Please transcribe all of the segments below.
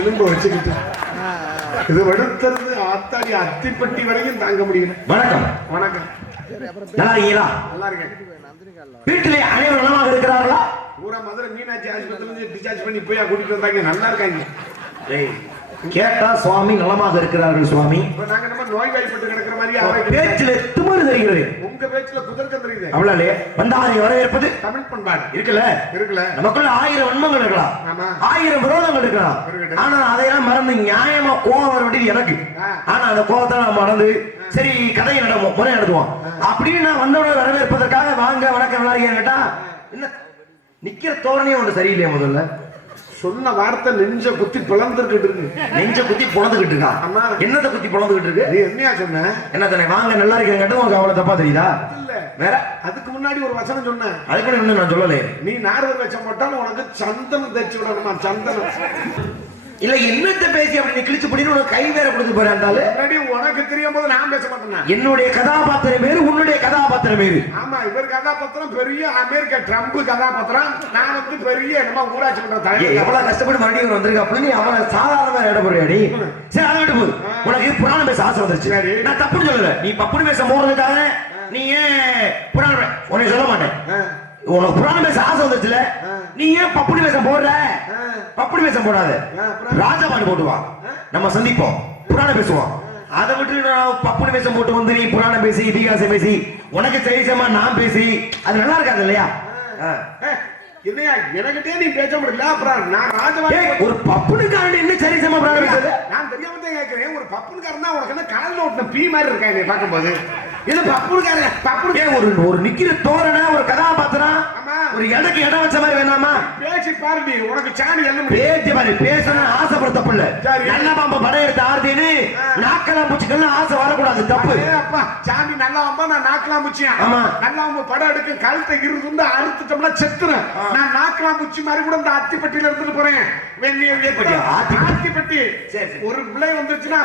எலும்பு வச்சுக்கிட்டு. இது வடுத்தது ஆத்தாடி அத்திப்பட்டி வரைக்கும் தாங்க முடியல. வணக்கம். வணக்கம். நல்லா இருக்கீங்களா நல்லா இருக்கேன். வீட்டிலே அனைவரும் நலமாக இருக்கிறார்களா? பூரா மதுரை மீனாட்சி ஆஸ்பத்திரில இருந்து டிஸ்சார்ஜ் பண்ணி போய் கூட்டிட்டு வந்தாங்க. நல்லா இருக்காங்க. கேட்டா சுவாமி நலமாக இருக்கிறார்கள் சுவாமி. இப்ப நாங்க நம்ம நோய் வாய்ப்பட்டு கிடக்குற மாதிரி பேச்சில் திமிரு தெரிகிறது. உங்க பேச்சுல குதர்க்கம் தெரியுது. அவ்வளவு வந்தாரை வரவேற்பது தமிழ் பண்பாடு. இருக்குல்ல இருக்குல்ல நமக்குள்ள ஆயிரம் வன்மங்கள் இருக்கலாம். ஆயிரம் விரோதங்கள் இருக்கலாம். ஆனா அதையெல்லாம் மறந்து நியாயமா கோவம் வர வேண்டியது எனக்கு. ஆனா அந்த கோவத்தை நான் மறந்து சரி கதையை நடவோம் முறை நடத்துவோம். அப்படின்னு நான் வந்தவரை வரவேற்பதற்காக வாங்க வணக்கம் இருக்கீங்க கேட்டா என்ன நிக்கிற தோரணையே ஒன்று சரியில்லையா முதல்ல. சொன்ன வார்த்தை நெஞ்ச குத்தி பிளந்துருக்கிட்டு இருக்கு. நெஞ்ச குத்தி பொழந்துகிட்டு இருக்கா. என்னத்தை குத்தி பொழந்துகிட்டு இருக்கு? நீ என்னையா சொன்ன? என்ன தானே வாங்க நல்லா கேட்டா உங்களுக்கு அவ்வளவு தப்பா தெரியுதா? இல்ல. வேற? அதுக்கு முன்னாடி ஒரு வசனம் சொன்னேன் அதுக்கு நான் சொல்லலையே. நீ நாரதர் வச்சம் போட்டாலும் உனக்கு சந்தனம் தேய்ச்சி விடணுமா? சந்தனம். இல்ல என்னத்த பேசி அப்படி கிழிச்சு உனக்கு கை வேற கொடுத்து போறாண்டாலு உனக்கு தெரியும் போது நான் பேச மாட்டேனா என்னுடைய கதாபாத்திரம் வேறு உன்னுடைய கதாபாத்திரம் வேறு. ஆமா இவர் கதாபாத்திரம் பெரிய அமெரிக்க ட்ரம்ப் கதாபாத்திரம். நான் வந்து பெரிய நம்ம ஊராட்சி தலைவர் எவ்வளவு கஷ்டப்பட்டு மறுபடியும் வந்திருக்க அப்படின்னு அவனை சாதாரணமா இட போறியாடி சரி அதை விட்டு போகுது உனக்கு புராணம் பேச ஆசை வந்துருச்சு. நான் தப்புன்னு சொல்லல. நீ பப்புனு பேச போறதுக்காக நீ ஏன் புராணம் உன்னை சொல்ல மாட்டேன். உனக்கு புராணம் பேச ஆசை வந்துச்சுல ஆ. நீ ஏன் பப்புனு பேச போடுற. பப்புனு பேச போடாத? ராஜபாடு போட்டு வா நம்ம சந்திப்போம். புராணம் பேசுவோம். அதை விட்டு நான் பப்புனு பேச போட்டு வந்து நீ புராணம் பேசி இதிகாசம் பேசி உனக்கு சரிசமா நான் பேசி அது நல்லா இருக்காது இல்லையா? என்னையா எனக்கிட்டே நீ பேச முடியல. அப்புறம் நான் ராஜவாடி ஒரு பப்புனுக்காரன் என்ன சரிசமா புராணம் பேசுறது? நான் தெரியாம தான் கேட்கிறேன் ஒரு பப்புனுக்காரன் தான் உனக்கு என்ன காலில் ஓட்டின பீ மாதிரி இருக்கா நீ பார்க்கும்போது? இது பப்புனுக்காரன் பப்புனு ஏன் ஒரு ஒரு நிக்கிற தோரணை ஒரு கதாபாத்திரம். ஒரு இடக்கு இடம் வச்ச மாதிரி வேணாமா பேசி பாரு நீ உனக்கு சாணி என்ன முடியும். பேச்சு பாரு பேசணும் ஆசைப்படுற தப்புல சரி. நல்ல பாம்பு படம் எடுத்து ஆறுதேன்னு நாக்கெல்லாம் பூச்சிக்கெல்லாம் ஆசை வரக்கூடாது தப்பு. அப்பா சாமி நல்லா வம்பா நான் நாக்கலாம் முச்சியா ஆமா. நல்லா வம்பு படம் எடுக்க கழுத்தை இருந்து அறுத்துட்டோம்னா செத்துறேன் நான் நாக்கலாம் முச்சி மாதிரி கூட இந்த அத்திப்பட்டியில இருந்துட்டு போறேன்? ஆத்திப்பட்டி. ஒரு பிள்ளை வந்துச்சுன்னா.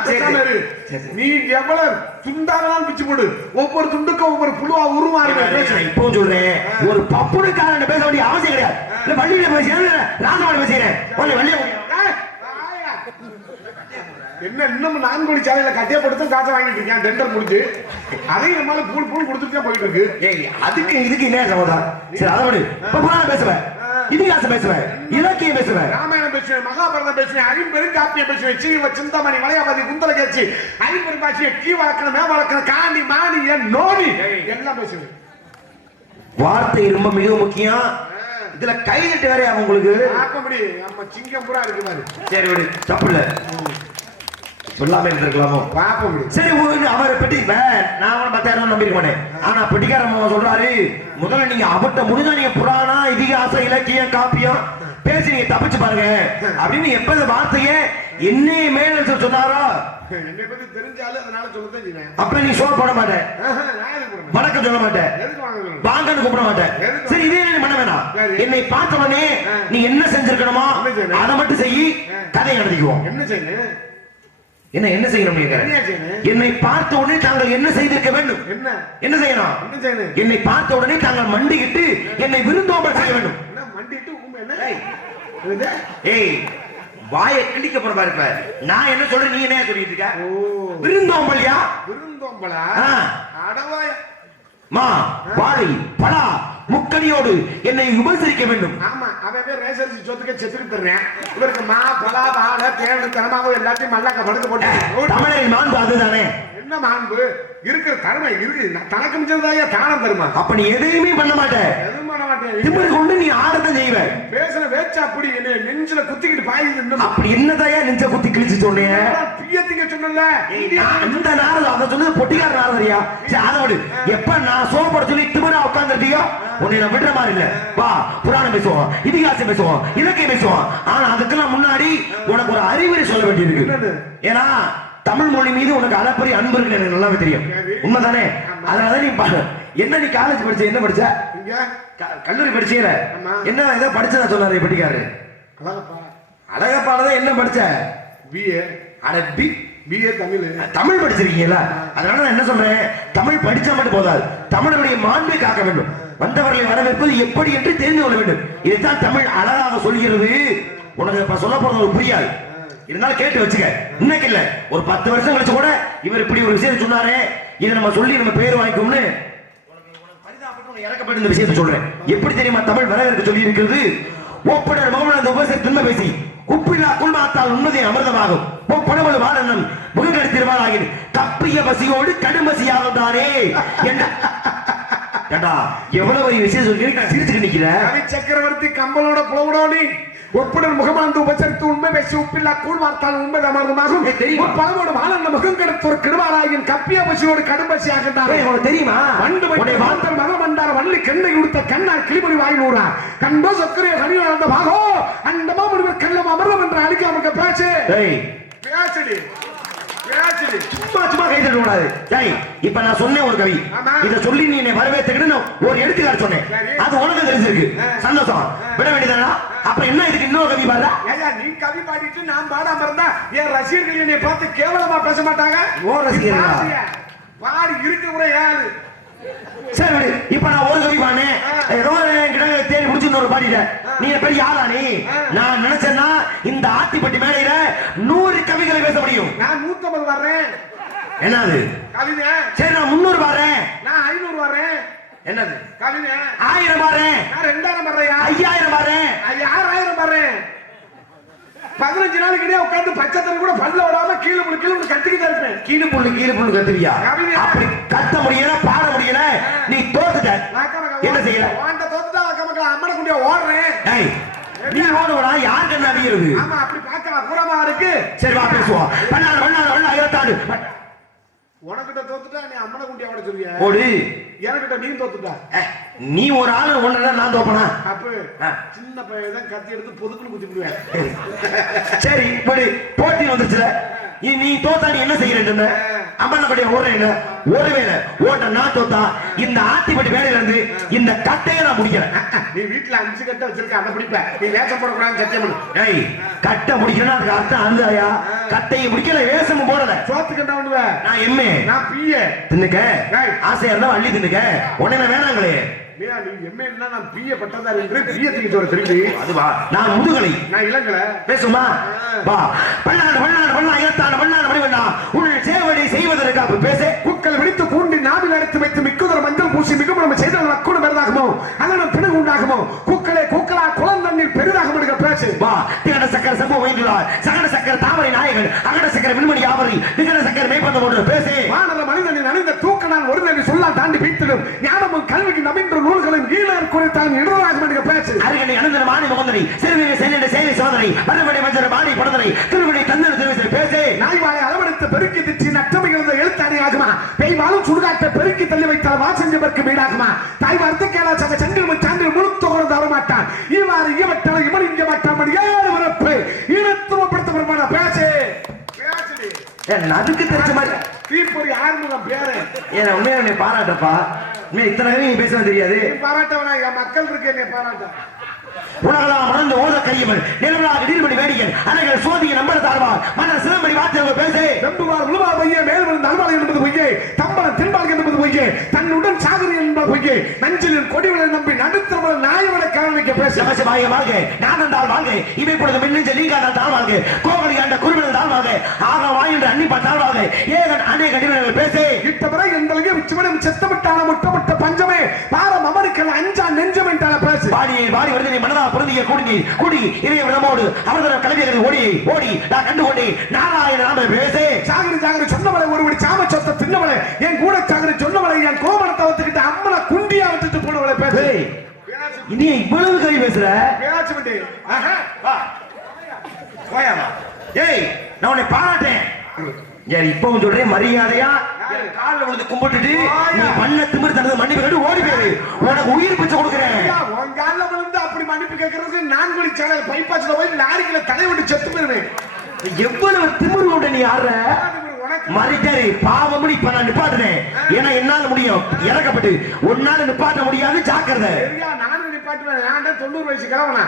நீ எவ்வளவு துண்டாகலாம் பிச்சு போடு. ஒவ்வொரு துண்டுக்கும் ஒவ்வொரு புழுவா உருவாங்க நான் இப்பவும் சொல்றேன். ஒரு பப்புனுக்காரன் பேச வேண்டிய அவசியம் கிடையாது. இல்ல வள்ளியில பேசுறேன் ராஜபாடு பேசுகிறேன் ஒண்ணு வள்ளிய என்ன இன்னும் நான்குடி சாலையில கட்டியப்படுத்தும் காசை வாங்கிட்டு இருக்கேன். டெண்டர் முடிஞ்சு. அதையும் நம்மளால பூல் பூல் கொடுத்துட்டு போயிட்டு இருக்கு. ஏய் அதுக்கு இதுக்கு என்ன சமதம் சரி அதை விடு. இப்ப பேசுவேன். இதிகாசம் பேசுவேன் இலக்கியம் பேசுவேன் ராமாயணம் பேசுவேன் மகாபாரதம் பேசுவேன் ஐம்பெரும் காப்பியம் பேசுவேன் சீவ சிந்தாமணி வளையாபதி குந்தல கேச்சி ஐம்பெரும் பாட்சியை கீ வளர்க்கணும் மே வளர்க்கணும் காணி மாணி என் நோனி. எல்லாம் பேசுவேன். வார்த்தை ரொம்ப மிக முக்கியம். இதுல கை தட்டு வேற உங்களுக்கு? பார்க்க முடியும். நம்ம சிங்கம் பூரா இருக்கு மாதிரி சரி விடு தப்பு இல்ல. சொல்லாம இருந்திருக்கலாமோ? முடியும் சரி அவரை வே- நான் பத்தாயிரம் நம்பிருக்க மாட்டேன் ஆனா பெட்டிக்காரன் சொல்றாரு முதல்ல நீங்க அவட்ட முடிஞ்சா நீங்க புராணம் இதிகாசம் இலக்கியம் காப்பியம் பேசி நீங்க தப்பிச்சு பாருங்க. அப்படின்னு எப்ப இந்த வார்த்தைய என்னைய மேல சொன்னாரோ? என்னை பத்தி தெரிஞ்சாலும் அதனால சொல்லத்தான் அப்ப நீ ஷோ போட மாட்டேன்? வணக்கம் சொல்ல மாட்டேன்? வாங்கன்னு கூப்பிட மாட்டேன்? சரி இதே நீ பண்ண வேணாம். என்னை பார்த்த உடனே நீ என்ன செஞ்சிருக்கணுமோ? அதை மட்டும் செய் கதை நடத்திக்குவோம். என்ன செய்யணும் என்ன என்ன செய்யணும் நீங்க? என்ன பார்த்த உடனே தாங்கள் என்ன செய்திருக்க வேண்டும்? என்ன? என்ன செய்யணும்? என்ன செய்யணும்? என்னை பார்த்த உடனே தாங்கள் மண்டிக்கிட்டு என்னை விருந்தோம்பல் செய்ய வேண்டும். என்ன மண்டிட்டு என்ன ஏய். வாயை கிழிக்க போற பாரு இப்ப நான் என்ன சொல்றேன் நீ என்ன சொல்லிட்டு இருக்க? விருந்தோம்பல்யா? விருந்தோம்பலா. அடவாய. மா வாழை பலா முக்கணியோடு என்னை உபசரிக்க வேண்டும். ஆமா அவன் பேர் ரேசரிசி சொத்துக்கே செத்துட்டு தர்றேன் இவருக்கு மா பலா வாழை தேவை தனமாவும் எல்லாத்தையும் மல்லாக்க படுக்க போட்டு தமிழரின் மாண்பு அதுதானே? என்ன மாண்பு? இருக்கிற தருமை இருக்கு தனக்கு மிச்சதாயா தானம் தருமா? அப்ப நீ எதையுமே பண்ண மாட்ட. எதுவும் பண்ண மாட்டேன். திமிரு கொண்டு நீ ஆடத்தான் செய்வ. பேசுன வேச்சா அப்படி என்ன நெஞ்சில குத்திக்கிட்டு பாயுது அப்படி என்னதையா நெஞ்ச குத்தி கிழிச்சு சொன்னீங்க? பிரியத்திங்க சொன்னல அந்த நாரதம் அதை சொன்னது பொட்டிக்கார நாரதரியா சரி அதை விடு. எப்ப நான் சோப்பட சொல்லி திமிரா உட்காந்துட்டியோ உன்னை நான் விடுற மாதிரி இல்ல. வா புராணம் பேசுவோம் இதிகாசம் பேசுவோம் இலக்கியம் பேசுவோம். ஆனா அதுக்கெல்லாம் முன்னாடி உனக்கு ஒரு அறிவுரை சொல்ல வேண்டியிருக்கு? ஏன்னா தமிழ் மொழி மீது உனக்கு அளப்பரிய அன்பு இருக்குன்னு எனக்கு நல்லாவே தெரியும். உண்மைதானே? அதனால நீ என்ன நீ காலேஜ் படிச்ச என்ன படிச்ச? கல்லூரி படிச்சீங்க. என்ன ஏதோ படிச்சதா சொன்னாரு பெட்டிக்காரு அழகப்பா அழகப்பாடதான் என்ன படிச்ச? பிஏ அட பி பிஏ தமிழ். தமிழ் படிச்சிருக்கீங்களா? அதனால நான் என்ன சொல்றேன்? தமிழ் படிச்சா மட்டும் போதாது. தமிழுடைய மாண்பை காக்க வேண்டும். வந்தவர்களை வரவேற்பது எப்படி என்று தெரிந்து கொள்ள வேண்டும். இதுதான் தமிழ் அழகாக சொல்கிறது. உனக்கு இப்ப சொல்ல போறது புரியாது. இருந்தாலும் கேட்டு வச்சுக்க. இன்னைக்கு இல்ல. ஒரு பத்து வருஷம் கழிச்சு கூட இவர் இப்படி ஒரு விஷயம் சொன்னாரே. இதை நம்ம சொல்லி நம்ம பேர் வாங்கிக்கோம்னு பரிதாபப்பட்டு இறக்கப்பட்டு இந்த விஷயத்தை சொல்றேன். எப்படி தெரியுமா தமிழ் வரவேற்க சொல்லி இருக்கிறது? ஒப்பனர் மகமன் அந்த உபசரி தின்ம பேசி உப்பில்லா குல்மாத்தால் உண்மதை அமிர்தமாகும். ஒப்பனவள் வாழனம் முகங்கடி திருவாளாகின் தப்பிய பசியோடு கடுமசியாகும் தானே. என்ன? எவ்வளவு பெரிய விஷயம் சொல்லி நான் சிரிச்சுட்டு நிக்கிறேன் சக்கரவர்த்தி கம்பலோட புலவுடோடி ஒப்புடன் முகமாந்து உபசரித்து உண்மை பேசி உப்பில்லா கூழ் வார்த்தால் உண்மை அமர்ந்தமாகும்? பழமோடு வாழந்த முகம் கெடுத்து ஒரு கிடுவாராயின் கப்பிய பசியோடு கடும்பசி ஆகின்றார் ஏய், உனக்கு தெரியுமா? வண்டு வாழ்த்தல் மதம் வந்தார் வள்ளி கண்ணை உடுத்த கண்ணார் கிளிமொழி வாயிலூரா கண்டோ சக்கரைய கனி வளர்ந்த பாகோ அந்த மாமனிவர் கள்ளம் அமர்தம் என்று அழிக்க நமக்கு பேச்சு பேச்சுடி. சும்மா சும்மா கை தட்ட கூடாது. டேய் இப்ப நான் சொன்னேன் ஒரு கவி. இத சொல்லி நீ என்னை வரவேற்றுக்கிட்டு நான் ஒரு எடுத்துக்காட்டு சொன்னேன். அது உனக்கு தெரிஞ்சிருக்கு. சந்தோஷம். விட வேண்டியதானா அப்ப என்ன இதுக்கு இன்னொரு கவி பாருடா ஏய்யா, நீ கவி பாடிட்டு நான் பாடாம இருந்தா என் ரசிகர்கள் என்னை பார்த்து கேவலமா பேச மாட்டாங்க? ஓ ரசிகர்களா? பாடி இருக்க கூட ஏழு. சரி இப்ப நான் ஒரு கவி பானேன் ஆ. ஏதோ என்கிட்ட தேடி முடிச்சு இன்னொரு பாடிட்டேன் நீ பெரிய ஆளா நீ. நான் நினைச்சேன்னா இந்த ஆத்திப்பட்டி மேடையில நூறு கவிகளை பேச முடியும். நான் நூத்தம்பது வர்றேன் என்னது? கவிதை. சரி நான் முன்னூறு பாறேன் நான் ஐநூறு வர்றேன் என்னது? கவிதை ஆயிரம் நான் ரெண்டாயிரம் வர்றையா ஐயாயிரம் பாறேன் ஆறாயிரம் வர்றேன் பதினஞ்சு நாளைக்கு இடையே உட்காந்து பச்சை கூட பல்ல விடாம கீழே முழு கீழே முழு கத்திக்கிட்டே இருப்பேன். கீழு புல்லு கீழு புல்லு கத்துவியா. அப்படி கத்த முடியல பாட முடியல நீ தோத்துட்ட. என்ன செய்யல வாண்ட தோத்துட்டா கமக்க அம்மனை குண்டியா ஓடுறேன். ஏய் நீ ஓடுவடா யாருக்கு என்ன அடிக்கிறது ஆமா அப்படி பார்க்கலாம் பூரமா இருக்கு. சரி வா பேசுவோம். பன்னாடு பன்னாடு பன்னாடு இருபத்தாண்டு உனக்கிட்ட தோத்துட்டா நீ அம்மனை குண்டியா ஓட சொல்லுவிய? ஓடு எனக்கிட்ட நீ தோத்துட்டா? நீ ஒரு ஆளு ஒன்னு நான் தோப்பனா? அப்ப. சின்ன பையன் தான் கத்தி எடுத்து பொதுக்குன்னு குத்தி விடுவேன் சரி இப்படி போட்டி வந்துச்சுல நீ நீ தோத்தா நீ என்ன செய்யறேன்னு அம்மனப்படிய ஓடுறேன் ஓடவே இல்லை ஓட்ட நான் தோத்தா இந்த ஆத்திப்பட்டி வேலையில இருந்து இந்த கட்டையை நான் முடிக்கிறேன். நீ வீட்டுல அஞ்சு கட்ட வச்சிருக்க அதை பிடிப்ப. நீ வேஷம் போடக்கூடாதுன்னு சத்தியம் பண்ணு. ஏய் கட்டை முடிக்கணும் அதுக்கு அர்த்தம் அதுதாயா கட்டையை முடிக்கல வேஷமும் போடல. சோத்து கட்ட பண்ணுவ? நான் எம்ஏ நான் பிஏ தின்னுக்க. ஆசையா இருந்தா வள்ளி தின்னுக்க. உடனே வேணாங்களே. நீ எம்ஏ நான் பிஏ பட்டதாரி என்று பிஏ தூக்கிட்டு வர அதுவா நான் முதுகலை. நான் இளங்கல. பேசுமா? வா. பன்னாடு பன்னாடு பன்னா இருபத்தாண்டு பன்னாடு மணிவண்ணா உள் சேவடி செய்வதற்கு அப்ப பேச. குக்கல் வெடித்து கூண்டி நாவில் அடைத்து வைத்து பூசி மிகவும் நம்ம செய்தால் அக்குணம் பெரிதாகுமோ அதனால் பிணகு உண்டாகுமோ? குக்களே குக்களா குளந்தண்ணில் பெரிதாக முடிகிற பேச்சு வா திகட சக்கர சம்பவம் வைத்துள்ளார் சகட சக்கர தாமரை நாயகன் அகட சக்கர விண்மணி யாவரி திகட சக்கர மேற்பந்த போன்று பேசே வானர மனிதனின் அணிந்த தூக்க நான் ஒரு நெறி சொல்லால் தாண்டி பீத்திடும் ஞானமும் கல்விக்கு நவீன்ற நூல்களின் ஈழர் குறித்தால் இடராக முடிகிற பேச்சு அருகனை அனந்தன மாணி முகந்தனை சிறுவினை செயலிட செயலி சோதனை வடமடை மஞ்சள் மாணி படதனை திருவினை தந்தன திருவிசை பேசே நாய்வாயை அளவெடுத்து பெருக்கி திச்சி நட்டமிகிற எழுத்தாணி ஆகுமா பெய்வாலும் சுடுகாட்டை பெருக்கி தள்ளி வைத்தால் வாசஞ்சவர்க்கு வீடாகுமா தாய் வார்த்தை கேளா சக சண்டில் சான்றில் முழுத்தோடு தரமாட்டான். இவ்வாறு இவற்றால் இவன் இங்க மாட்டான். ஏழு வரப்பு. இனத்துவப்படுத்த வருமான பேச்சு பேசுடி ஏன் அதுக்கு தெரிஞ்ச மாதிரி. தீப்பொறி ஆறுமுகம் பேரு. ஏன் உண்மையா உன்னை பாராட்டப்பா? உண்மையா இத்தனை கதை நீ பேசலாம் தெரியாது. பாராட்டவனா? மக்கள் இருக்கு என்னை பாராட்ட. உலகலாம் மறந்து ஓத நிலவலாக நீர்மணி வேடிகள் அணைகள் சோதிய நம்பர் தாழ்வார். மன்னர் சிலம்படி வார்த்தை பேசு. நம்புவார் உழுவார் பொய்யே மேல் விழுந்த அல்வாள் என்பது பொய்யே. தம்பரம் தின்பால் என்பது பொய்யே தன்னுடன் சாகரி என்பது பொய்யே. நஞ்சிலின் கொடிவளை நம்பி நடுத்தரவள நாயவளை கலனிக்க பேச சமசபாய வாழ்க நானந்தால் வாழ்க இவை பொழுது மின்னஞ்ச நீங்காதால் தாழ் வாழ்க கோவலி ஆண்ட குருவினல் தாழ் வாழ்க ஆக வாயின்ற அன்னிப்பா தாழ் வாழ்க ஏகன் அநேக நிறுவனங்கள் பேசே. இட்டவரை எந்தலையும் உச்சமனம் செத்தமிட்டான முட்டமிட்ட பஞ்சமே பாரம் அமருக்கள் அஞ்சா நெஞ்சம் என்றால பேசு. பாடியை பாடி வருது நீ மனதா பொருந்திய கூடி கூடி இணைய விடமோடு அவர்தர கலைஞர்கள் ஓடி ஓடி நான் கண்டு கொண்டே நாராயண நாம பேசே. சாகரி சாகரி சொன்னவளை ஒருபடி சாம சொத்த தின்னவளை என் கூட சாகரி சொன்னவளை என் கோமணத்தை வச்சுக்கிட்டு அம்மனை குண்டியா வச்சுட்டு போனவளை பேசு. இனி இவ்வளவு கை பேசுற? பேச்சு விட்டு. ஆஹா வா. போயாமா ஏய் நான் உன்னை பாராட்டேன். ஏன் இப்பவும் சொல்றேன் மரியாதையா? கால்ல விழுந்து கும்பிட்டுட்டு நீ பண்ண திமிர் தனது மன்னிப்பு கேட்டு ஓடி போயிரு. உனக்கு உயிர் பிச்சை கொடுக்குறேன். உன் கால்ல விழுந்து அப்படி மன்னிப்பு கேட்கறதுக்கு நான் வழி சேனல் பைப்பாச்சில் போய் லாரிகளை தலை விட்டு செத்து போயிருவேன். எவ்வளவு திமிர் கொண்ட நீ ஆடுற? மறிட்டாரு பாவம் இப்ப நான் நிப்பாட்டுனேன் ஏன்னா என்னால முடியும். இறக்கப்பட்டு உன்னால நிப்பாட்ட முடியாது ஜாக்கிரதை. நானும் நிப்பாட்டுவேன். நான் தொண்ணூறு வயசு கிழவனா?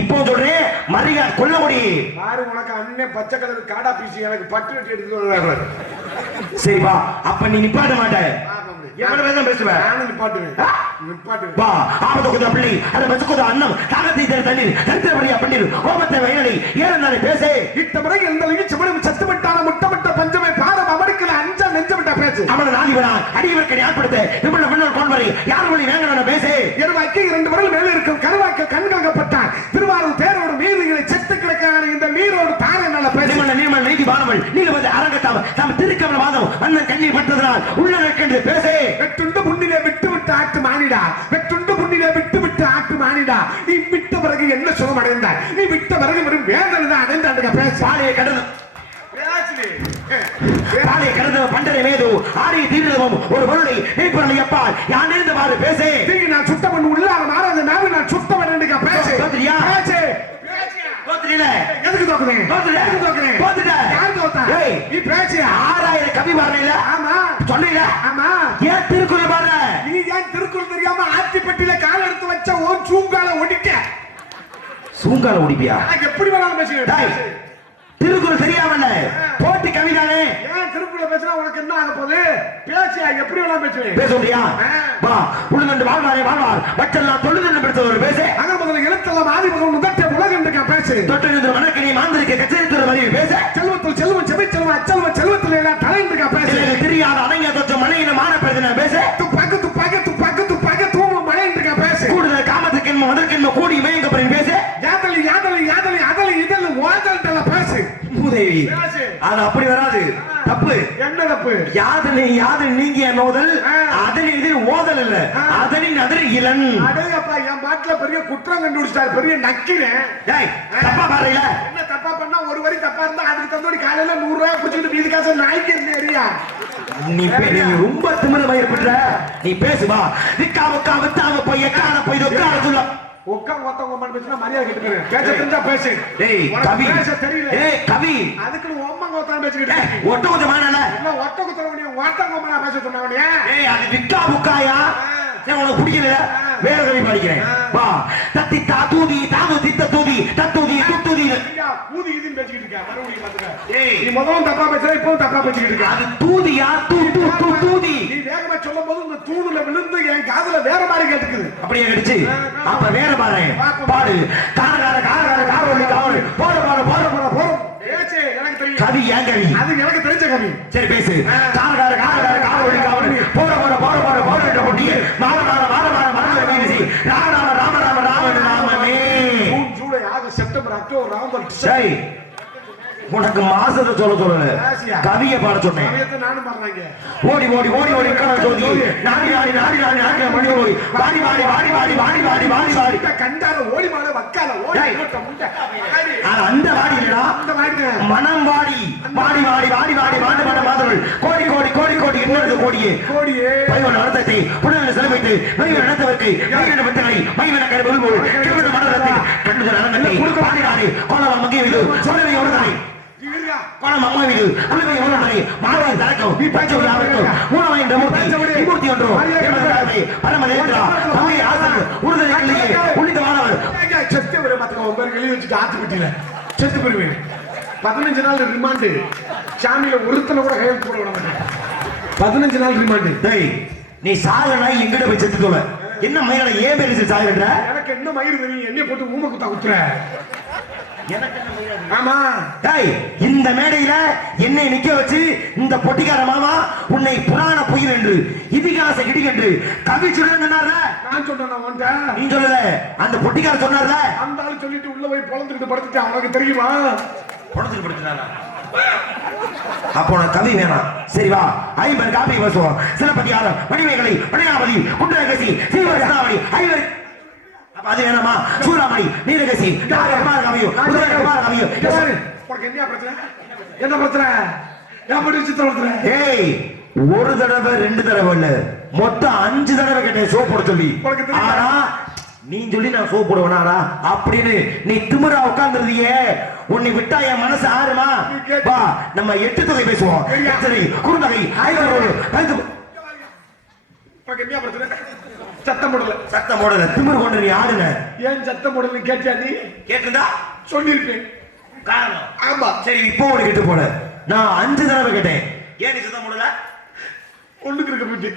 இப்போ சொல்றேன் மரியா கொல்ல முடி. பாரு உனக்கு அண்ணன் பச்சை கலர் காடா பீசி எனக்கு பட்டு வெட்டி எடுத்து வருவாரு. சரி வா அப்ப நீ நிப்பாட்ட மாட்ட. எவ்வளவு பேசம் பேசுவேன் நானும் நிப்பாட்டுவேன். நிப்பாட்டுவேன். வா ஆபத்து குத பிள்ளை. அதை வச்சுக்குத அன்னம் தாகத்தை தர தண்ணீர். தரித்திரபடியா பண்ணீர் கோபத்தை வயலடி ஏறந்தானே பேசே. இத்த முறை எந்த சிவனும் சத்துவிட்டான முட்டமிட்ட பஞ்சமே பாரம். அவனுக்குல அஞ்சா நெஞ்சமிட்ட பேச்சு. அவன நாதிவனா அடியவர்க்கு ஞாபகப்படுத்த விமல விண்ணல் கோன்வரை யார் வழி வேங்கன பேசே. எருவாக்கி இரண்டு விரல் மேலே இருக்கும் கருவாக்க கண்கலகப்பட்டான் திருவாரூர் தேரோடு மீதிகளை செத்து இந்த நீரோடு தானே நல்ல பேச்சு நிர்மல நீதி வானவள் நீலவது அரங்கத்தாம் தாம் திருக்கமல வாதம் அண்ணன் கண்ணீர் பட்டதனால் உள்ள நிற்கின்ற பேசே. வெட்டுண்டு முன்னிலே விட்டு விட்டு ஆட்டு மானிடா. வெட்டுண்டு முன்னிலே விட்டு விட்டு ஆட்டு மானிடா. நீ விட்ட பிறகு என்ன சுகம் அடைந்தாய்? நீ விட்ட பிறகு வெறும் வேதனை தான் அடைந்தாண்டுங்க பேச்சு பாலையை கடந்து. பண்டரை மேது ஆடிய தீர்ந்தவும் ஒரு பொருளை மெய்ப்பொருளை அப்பா யான் இருந்தவாறு பேசே. நான் சுத்தம் உள்ளாத மாறாத நாவு நான் சுத்தம் அடைந்துங்க பேச்சு தோத்துறியா? எதுக்கு தோக்குறேன் தோத்துட்ட. எதுக்கு தோக்குறேன் தோத்துட்ட. யார் தோத்தா? ஏய். நீ பேச்சு ஆறாயிரம் கவி பாருல ஆமா. சொன்னீங்க ஆமா. ஏன் திருக்குறள் பாரு நீ ஏன் திருக்குறள் தெரியாம ஆத்திப்பட்டியில கால் எடுத்து வச்ச ஓ சூங்கால ஒடிக்க? சூங்கால எனக்கு எப்படி வேணாலும் டேய், பேசுகிறேன் திருக்குறள் தெரியாமல போட்டி கவிதானே ஏன் திருக்குறள் பேசினா உனக்கு என்ன ஆக போகுது? பேசியா எப்படி வேணாலும் பேசுவேன் பேச முடியா வா உழுதண்டு வாழ்வாரே வாழ்வார். வச்செல்லாம் தொழுதண்டு பெற்றவர் பேச. அங்க முதல்ல எழுத்தெல்லாம் ஆதிபகம் முதற்ற உலகம் இருக்க பேசு. தொட்டு நின்று மணக்கணி மாந்திரிக்க கச்சேரித்துற வரையில் பேச. செல்வத்தில் செல்வம் செவி செல்வம் அச்செல்வம் செல்வத்தில் எல்லாம் தலை இருக்க பேசு. தெரியாத அடங்கிய தொற்ற மனையின மான பிரச்சனை பேச. துப்பாக்கு துப்பாக்கு துப்பாக்கு துப்பாக்கு தூவும் மழை இருக்க பேசு. கூடுதல் காமத்துக்கு இன்பம் அதற்கு இன்பம் கூடி மயங்கப்படின் பேசு. அது அப்படி வராது. தப்பு. என்ன தப்பு? யாதனை யாது நீங்கிய நோதல் ஆ. அதனின் எதிர் ஓதல் இல்ல. ஆ. அதனின் அதிர் இளன். அடேயப்பா என் பாட்டுல பெரிய குற்றம் கண்டுபிடிச்சிட்டாரு. பெரிய நக்கிறேன் டேய் தப்பா பாருல என்ன தப்பா பண்ணா ஒரு வரி தப்பா இருந்தா அதுக்கு தந்தோடி காலையில நூறு ரூபாய் பிடிச்சிட்டு மீதி காசு நாய்க்கு எரியா நீ நீ ரொம்ப திமிரமா ஏற்படுற நீ பேசுவா விக்கா உக்கா வித்தாவ போய் எக்கான போய் உக்கார சொல்ல. உட்கார் ஒத்தவங்க மனுப்பிச்சுனா மரியாதை கேட்டுக்கிறேன் பேச தெரிஞ்சா பேசு. டேய் பேச தெரியல. கவி. அதுக்கு ஒம்மங்க ஒத்தவங்க பேசிக்கிட்டு ஒட்ட ஒத்தமான இல்ல ஒட்ட ஒத்தவங்க பேச சொன்னவனே டேய் அது விக்கா புக்காயா? உனக்கு பிடிக்கல வேற கவி படிக்கிறேன். வா. தத்தி தா தூதி தாது தித்த தூதி தத்தூதி துத்தூதி. ஊதி இதுன்னு பேசிக்கிட்டு இருக்க மறுபடியும் பாத்துக்க ஏய். நீ முதலும் தப்பா பேசுற இப்பவும் தப்பா பேசிக்கிட்டு இருக்க அது தூதியா தூ தூ தூ தூதி. நீ வேகமா சொல்லும் போது இந்த தூணுல விழுந்து என் காதுல வேற மாதிரி கேட்டுக்குது. அப்படியே கடிச்சு அப்ப வேற பாரு பாடு. காரகார காரகார காரவழி காவல் போற போற போற போற போற எனக்கு தெரியும். கவி ஏன் கவி? அது எனக்கு தெரிஞ்ச கவி. சரி பேசு. காரகார காரகார காவல் காவல் போற போற போற போற போற என்ற பொட்டியே மாற மாற மாற மாற மறந்து வீசி ராம ராம ராம ராம ராம ராமனே ஜூன் ஜூலை உனக்கு மாசத்தை சொல்ல சொல்லல கவிய பாட சொன்னேன் ஓடி ஓடி ஓடி ஓடி ஜோதி நாடி நாடி நாடி நாடி நாடி மணி ஓடி வாடி வாடி வாடி வாடி வாடி வாடி வாடி வாடி கண்டால ஓடி மாலை வக்கால ஓடி. வாடி. அந்த வாடி இல்லடா. மனம் வாடி வாடி வாடி வாடி வாடி வாண்டு வாண்ட மாதவள் கோடி கோடி கோடி கோடி இன்னொரு கோடியே கோடியே பைவன் நடத்தத்தை புனல் செலவைத்து மைவன் நடத்தவர்க்கு மைவன பத்தனை கிழவன உதவி செத்து விட மாத்துக்க ஒன்பது எழுதி வச்சுட்டு ஆத்து செத்து போயிருவேன் பதினஞ்சு நாள் ரிமாண்டு சாமியில ஒருத்தனை கூட கையெழுத்து போட விட பதினஞ்சு நாள் ரிமாண்டு டேய் நீ சாகனா எங்கிட்ட போய் செத்து தோல? என்ன மயிரடா ஏன் பேர் சாகிறன்ற? எனக்கு என்ன மயிர் தெரியும்? என்னைய போட்டு ஊம குத்தா குத்துற? ஆமா. டேய் இந்த மேடையில என்னை நிக்க வச்சு இந்த பொட்டிக்கார மாமா உன்னை புராண புயல் என்று இதிகாச இடி என்று கவி சொல்லுங்கன்னார்ல நான் சொன்னேன் நான். நீ சொல்லல. அந்த பொட்டிக்கார சொன்னார்ல. அந்த ஆளு சொல்லிட்டு உள்ள போய் பொழந்துக்கிட்டு படுத்துட்டான். உனக்கு தெரியுமா? பணத்துக்கு படுத்தினாரா அப்போ உனக்கு கவி வேணாம். சரி வா. ஐம்பது காப்பி பேசுவோம். சிலப்பதிகாரம் மணிமேகலை மணியாவதி குண்டலகசி சீவரசாவளி ஐவர் அது வேணாமா? சூடாமணி நீலகசி குமார கவியோ குமார கவியோ ஏய், உனக்கு என்ன பிரச்சனை? என்ன பிரச்சனை? பிரச்சனை ஏய் ஒரு தடவை ரெண்டு தடவை இல்ல. மொத்தம் அஞ்சு தடவை கேட்டேன் சோப் போட சொல்லி? ஆனா நீ சொல்லி நான் சோப் போடுவேனாரா அப்படின்னு நீ திமிரா உட்கார்ந்துருதியே உன்னை விட்டா என் மனசு ஆறுமா? வா நம்ம எட்டு தொகை பேசுவோம்? எத்தனை? குறுந்தொகை ஐநூறு என்ன பிரச்சனை? சத்தம் போடல. சத்தம் போடல. திமிரு கொண்டு நீ ஆடுன ஏன் சத்தம் போடல கேட்டியா நீ? கேட்டுதா சொல்லியிருப்பேன். காரணம்? ஆமா. சரி இப்போ உனக்கு கேட்டு போல நான் அஞ்சு தடவை கேட்டேன். ஏன் நீ சத்தம் போடல? ஒண்ணுக்கு இருக்க போயிட்டு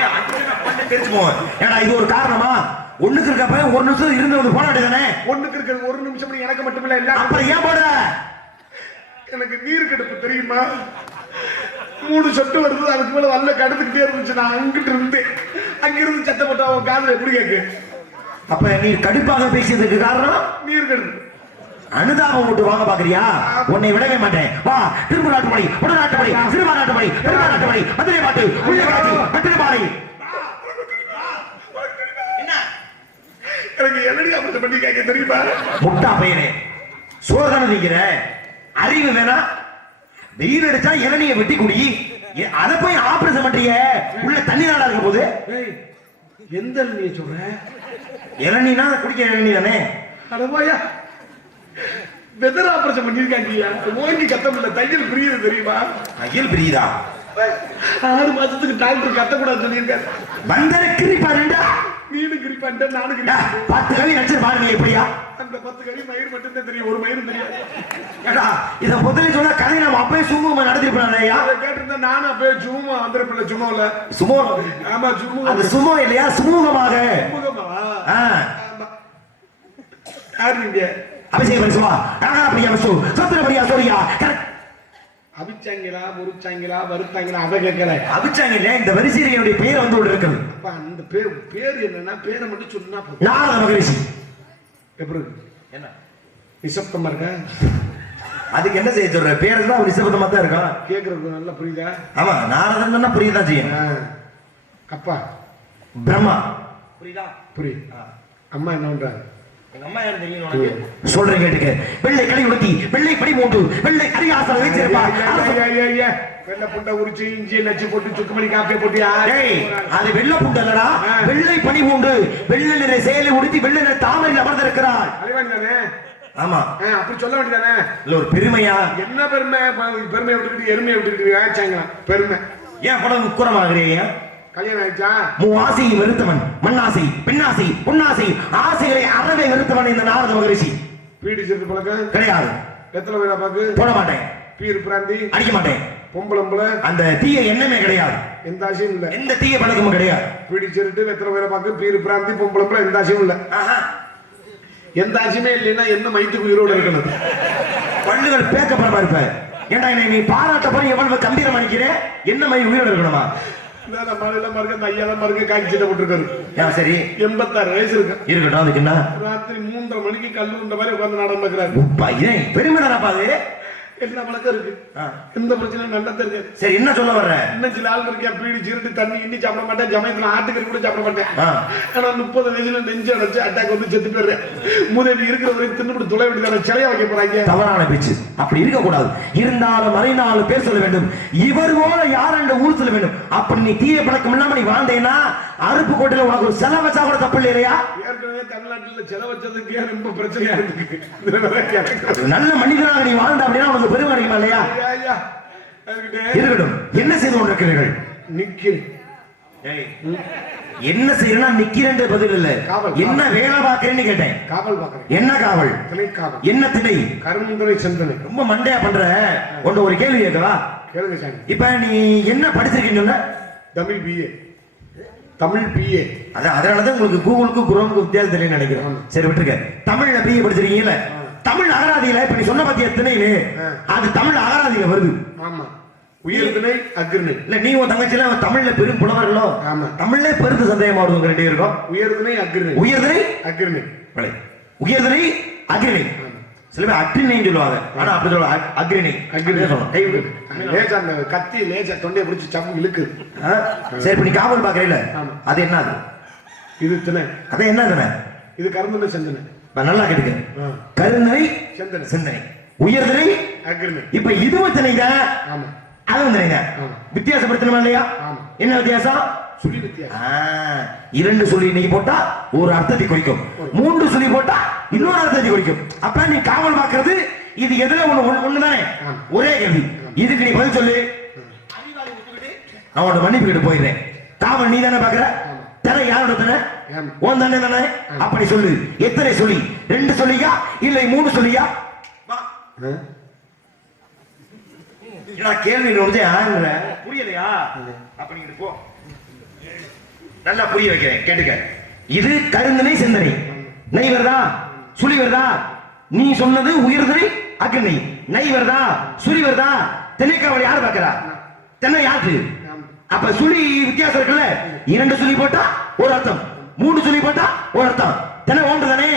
ஏன், நான் பண்ண தெரிச்சு போவேன். ஏடா இது ஒரு காரணமா? ஒண்ணுக்கு இருக்கப்ப ஒரு நிமிஷம் இருந்து வந்து போன வேண்டியதானே? ஒண்ணுக்கு இருக்கிறது ஒரு நிமிஷம் எனக்கு மட்டுமில்ல எல்லாரும் அப்புறம் ஏன் போடுற? எனக்கு நீர் கடுப்பு தெரியுமா? மூணு சொட்டு வருது அதுக்கு மேல வல்ல கடுத்துக்கிட்டே இருந்துச்சு. நான் அங்கிட்டு இருந்தேன். அங்கிருந்து சத்தம் போட்டு அவன் காதுல எப்படி கேக்கு? அப்ப நீ கடுப்பாக பேசியதுக்கு காரணம்? நீர் கடுப்பு அனுதாபம் விட்டு வாங்க பாக்குறியா உன்னை விடவே மாட்டேன். வா திரும்ப நாட்டுப்படி உட நாட்டுப்படி சிறுமா நாட்டுப்படி பெருமா நாட்டுப்படி மதுரை பாட்டு உள்ள காட்சி மதுரை பாடை எனக்கு என்னடி அமிர்தம் பண்ணி கேட்க தெரியுமா? முட்டா பையனே சோதனை நீக்கிற அறிவு வேணா வெயில் அடிச்சா இளநிய வெட்டி குடி. அத போய் ஆபரேஷன் பண்றிய உள்ள தண்ணி நாடா இருக்கும் போது எந்த நீ சொல்ற? இளநீனா குடிக்க இளநீ தானே? அடவாயா வெதர் ஆபரேஷன் பண்ணிருக்காங்கய்யா. ஓங்கி கத்த முடியல. தையல் புரியுது தெரியுமா? கையில் பிரியுதா? ஆறு மாசத்துக்கு டாக்டர் கத்தக்கூடாது சொல்லியிருக்காரு. வந்தர கிரிப்பா ரெண்டா நீனும் கிரிப்பான்ட்ட நானும் கிரிப்பான் பத்து கவி நடிச்சு பாருங்க எப்படியா? அந்த பத்து கறி மயிர் மட்டும்தான் தெரியும் ஒரு மயிரும் தெரியாது. ஏடா இத முதல்ல சொன்னா கதை நம்ம அப்பவே சுமூகமா நடத்திருப்பானேயா அதை கேட்டிருந்தா நானும் அப்பவே சும்மா வந்திருப்பில்ல சும்மாவில். சுமோ ஆமா சும்மா. அது சுமோ இல்லையா? சுமூகமாக. ஆமா. யாரு நீங்க? அபிஷேகம் பரிசுவா? அழகா பிரியா விசு சத்திர பிரியா சோரியா. கரெக்ட் அபிச்சாங்களா முறிச்சாங்களா வருத்தாங்களா அதை கேட்கல. அபிச்சாங்க இல்லையா இந்த வரிசையில் என்னுடைய பெயர் வந்து கொண்டு இருக்குது அப்ப அந்த பேர் பேர் என்னன்னா பேரை மட்டும் சொன்னா போதும். நாரத மகரிஷி. எப்படி இருக்கு? என்ன? நிசப்தமா இருக்கா? அதுக்கு என்ன செய்ய சொல்ற? பேரு தான் ஒரு நிசபதமா தான் இருக்கும் கேக்குறதுக்கு நல்லா புரியுதா? ஆமா நாரதன் புரியதான் செய்யும்? ஆ. அப்பா பிரம்மா. புரியுதா? புரியுது. அம்மா என்ன பண்றாங்க? சொல்றேன் கேட்டுக்க. வெள்ளை கடை உடுத்தி வெள்ளை படி மூண்டு வெள்ளை அரியாசனம் வைத்திருப்பா. ஐயா, ஐயா, ஐயா. வெள்ளை புண்டை உரிச்சு இஞ்சி நச்சு போட்டு சுக்குமணி காப்பியை போட்டு அது வெள்ளை புண்டு இல்லடா வெள்ளை பனி பூண்டு வெள்ளை நிற சேலை உடுத்தி வெள்ளை நிற தலைவாணி தானே ஆமா. அப்படி சொல்ல வேண்டியதானே? இல்ல ஒரு பெருமையா? என்ன பெருமை? ப- பெருமையை விட்டுக்கிட்டு எருமையை விட்டுக்கிட்டு பெருமை. ஏன் படம் குறமாகிறீங்க கல்யாணம் ஆயிடுச்சா? மூ ஆசையை வெறுத்தவன் மண்ணாசை பெண்ணாசை பொன்னாசை ஆசைகளை அறவை வெறுத்தவன் இந்த நாரத மகரிஷி. பீடி சிறுத்து பழக்கம் கிடையாது. எத்தனை பேரா பாக்கு போட மாட்டேன் பீர் பிராந்தி? அடிக்க மாட்டேன் பொம்பளம்பளை அந்த தீய எண்ணமே கிடையாது. எந்த ஆசையும் இல்ல. எந்த தீய பழக்கமும் கிடையாது. பீடி சிறுட்டு எத்தனை பேரை பாக்கு பீர் பிராந்தி பொம்பளம்பளை எந்த ஆசையும் இல்ல. எந்த ஆசையுமே இல்லைன்னா என்ன மைத்துக்கு உயிரோடு இருக்கணும்? பல்லுகள் பேக்கப்படமா இருப்ப ஏன்டா என்னை நீ பாராட்ட போய் எவ்வளவு கம்பீரம் அணிக்கிறேன் என்ன மாதிரி உயிரோட இருக்கணுமா? இந்த எல்லாம் மறுக்க இந்த ஐயா மறுக்க காய்ச்சி சீட்டை போட்டுருக்காரு சரி? எண்பத்தாறு வயசு இருக்கு. இருக்கட்டும் அதுக்கு என்ன? ராத்திரி மூன்றரை மணிக்கு கல்லு உண்ட மாதிரி உட்கார்ந்து ஏன் பெருமை தானப்பா அது? என்ன பழக்கம் இருக்கு. எந்த பிரச்சனையும் நல்லா தான் இருக்கு சரி என்ன சொல்ல வர்ற? இன்னும் சில ஆள் இருக்கியா பீடி சிறுட்டு தண்ணி இன்னி சாப்பிட மாட்டேன் சமயத்துல ஆட்டுக்கறி கூட சாப்பிட மாட்டேன். ஆனா முப்பது வயசுல நெஞ்சு அடைச்சு அட்டாக் வந்து செத்து போயிடுறேன். முதலி இருக்கிற வரைக்கும் தின்னுபிட்டு துளை விட்டு சிலையா வைக்க போறாங்க. தவறான பேச்சு. அப்படி இருக்க கூடாது இருந்தாலும் மறைநாலு பேர் சொல்ல வேண்டும். இவர் போல யார் என்ற ஊர் சொல்ல வேண்டும்? அப்படி நீ தீய பழக்கம் இல்லாம நீ வாழ்ந்தேன்னா அருப்பு கோட்டையில உனக்கு ஒரு செலவு வச்சா கூட தப்பு இல்லையா? ஏற்கனவே தமிழ்நாட்டுல செலவு வச்சதுக்கே ரொம்ப பிரச்சனையா இருக்கு. நல்ல மனிதனாக நீ வாழ்ந்த அப்படின்னா உனக்கு பெருமை அடையுமா இல்லையா இருக்கட்டும். என்ன செய்து கொண்டிருக்கிறீர்கள்? நிக்கிறேன். என்ன செய்யறா நிக்கிறேன்ற பதில் இல்ல. என்ன வேலை பாக்குறேன்னு கேட்டேன். காவல் பாக்குறேன் என்ன காவல்? திணை காவல். என்ன திணை? கருமுந்தனை செந்தனை. ரொம்ப மண்டையா பண்ற. உன்ட ஒரு கேள்வி கேட்கவா? கேளுங்க சாமி. இப்ப நீ என்ன படிச்சிருக்கீன்னு சொன்ன? தமிழ் பிஏ தமிழ் பிஏ அதான் அதனாலதான் உங்களுக்கு கூகுளுக்கு குரோமுக்கு வித்தியாசம் தெரியும் நினைக்கிறேன். சரி விட்டுருக்க தமிழ்ல பிஏ படிச்சிருக்கீங்கல்ல? தமிழ் அகராதியில இப்ப நீ சொன்ன பத்திய திணைன்னு அது தமிழ் அகராதியில வருது. ஆமா. உயிர் திணை அக்ரிணை இல்ல நீ உன் தங்கச்சில தமிழ்ல பெரும் புலவர்களோ? ஆமா. தமிழ்ல பெருத்து சந்தேகமா உங்க ரெண்டு இருக்கும் உயர் திணை அக்ரிணை உயர்திணை அக்ரிணை விளை. உயர்திணை அக்ரிணை சில பேர் அக்ரிணைன்னு சொல்லுவாங்க. ஆனா அப்படி சொல்லுவாங்க. அக்- அக்ரிணை அக்ரிணை. சொல்லணும். கை விடு. லேசா அந்த கத்தி லேசா தொண்டையை பிடிச்சி சப்பு இழுக்கு? சரி இப்ப நீ காவல் பாக்குறீல. அது என்ன அது இது திணை. அதான் என்ன தானே இது கருந்தனை செந்தனை. நல்லா கேட்டுக்க ஆ. கருந்தனை செந்தனை. அக்ரிணை இப்ப இதுவும் திணை தான் ஆமா. அதுவும் திணை தான் ஆமா. வித்தியாசப்படுத்தணுமா இல்லையா. என்ன வித்தியாசம்? இரண்டு சொல்லி இன்னைக்கு போட்டா ஒரு அர்த்தத்தை குறிக்கும். மூன்று சொல்லி போட்டா இன்னொரு அர்த்தத்தை குறிக்கும். அப்ப நீ காவல் பார்க்கிறது இது எதுல ஒண்ணு ஒண்ணு- ஒண்ணுதானே. ஒரே கேள்வி. இதுக்கு நீ பதில் சொல்லு. உன்னை மன்னிப்பு போயிடுறேன். காவல் நீ தானே பாக்குற தலை யாரோட தானே. உன் தானே தானே? அப்ப நீ சொல்லு. எத்தனை சொல்லி? ரெண்டு சொல்லியா? இல்லை மூணு சொல்லியா? கேள்வி நுழைஞ்சே ஆகுற புரியலையா? அப்ப நீங்க போ. நல்லா புரிய வைக்கிறேன் கேட்டுக்க. இது கருந்தனை சிந்தனை. நெய் வருதா சுழி வருதா நீ சொன்னது உயர்தனை அக்னி. நெய் வருதா சுழி வருதா தென்னைக்காவல் யார் பார்க்கறா? தென்னை யாரு அப்ப சுழி வித்தியாசம் இருக்குல்ல? இரண்டு சுழி போட்டா ஒரு அர்த்தம். மூணு சுழி போட்டா ஒரு அர்த்தம். தென்னை ஒன்று தானே?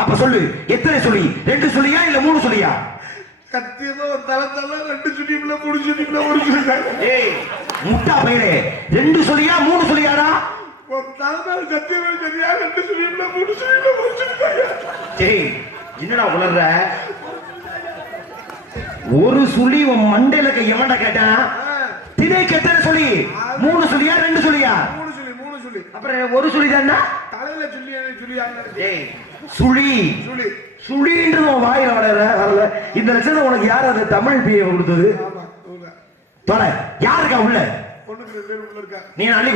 அப்ப சொல்லு எத்தனை சுழி? ரெண்டு சுழியா இல்ல மூணு சுழியா? சத்தியமா தலை தலை ரெண்டு சுடிப்புல மூணு சுடிப்புல ஒரு சுடிப்பாங்க ஏய் முட்டா பையனே ரெண்டு சுழியா மூணு சுழியாடா? என்னடா உளர்ற? ஒரு சுழி உன் மண்டையில கை எவன்டா கேட்டான் திணைக்கு எத்தனை சுழி மூணு சுழியா ரெண்டு சுழியா மூணு சுழி மூணு சுழி அப்புறம் ஒரு சுழி தானே தலையில சுள்ளியாங்க ஏய் சுழி. சுழி. சுழின்றது வாயில வளர வரல. இந்த லட்சணம் உனக்கு யார் அந்த தமிழ் பிஏ கொடுத்தது. தொலை. யாருக்கா உள்ள? நீ அள்ளி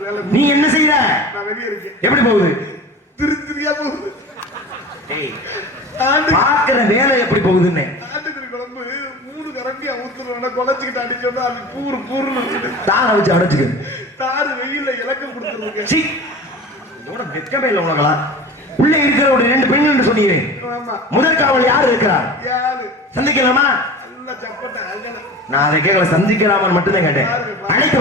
வேலை நீ என்ன செய்யற நான் வெளியே இருக்கேன். எப்படி போகுது? திரு திரியா போகுது. பாக்குற வேலை எப்படி போகுதுன்னு? கரண்டியா ஊத்துறவன குழச்சிக்கிட்டு அடிச்சோம்னா அது பூருன்னு வச்சுட்டு தான வச்சு அடைச்சுக்க தாறு வெயில்ல இலக்கம் சீ. இதோட வெக்கமே இல்லை உனக்கெல்லாம். உள்ள இருக்கிற ஒரு ரெண்டு பெண்கள் என்று சொன்னீங்க முதல் காவல் யார் இருக்கிறார்? யாரு? சந்திக்கலாமா? நான் அதை கேட்கல சந்திக்கலாமான்னு மட்டும்தான் கேட்டேன். அழைத்து